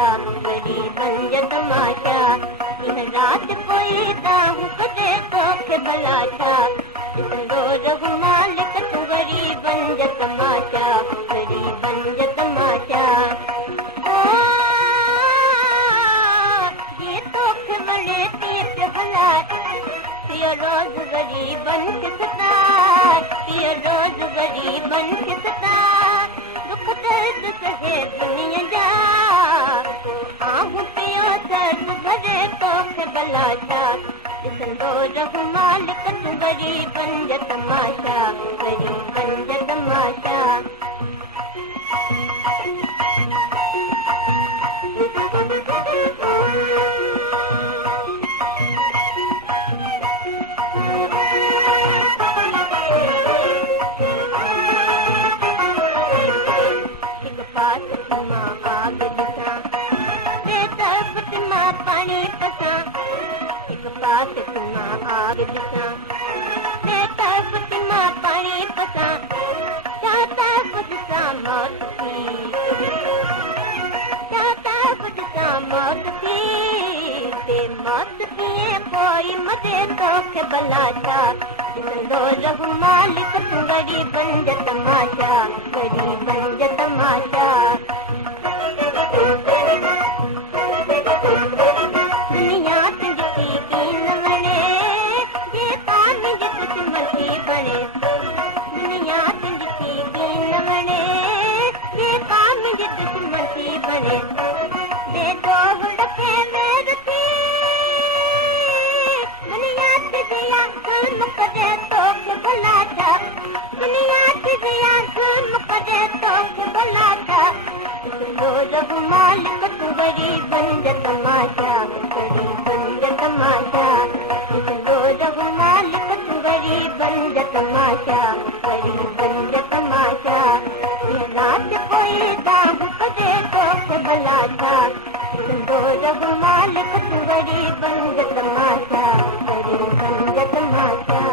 तमाशा गरीबन जा तमाशा इन रात कोई दाहू कदे तोखे भला छा ॾिसंदो रघु मालिक तूं गरीबन जा तमाशा गरीबन जा तमाशा ओ ये तोखे वणे तीअं पियो हलाए ये रोज़ गरीबन खे सता ये रोज़ गरीबन खे सता दुख दर्द सहे दुनिया जा आऊं पियो दर्द भरे तोखे भला छा ॾिसंदो रघु मालिक तूं गरीबन जा तमाशा गरीबन जा तमाशा पानी पसा एक पास तुमा आग दिसा मैं तरफ तुमा पानी पसा चाहता खुद सा मौत की ते मौत की कोई मते तोखे भला छा ॾिसंदो रघु मालिक तूं गरीबन जा तमाशा गरीबन जा तमाशा रघु मालिक तूं गरीबन जा तमाशा गरीबन जा तमाशा रघु मालिक तूं गरीबन जा तमाशा गरीबन जा तमाशा रात कोई दाहू कदे तोखे भला छा रघु मालिक तूं गरीबन जा तमाशा गरीबन जा तमाशा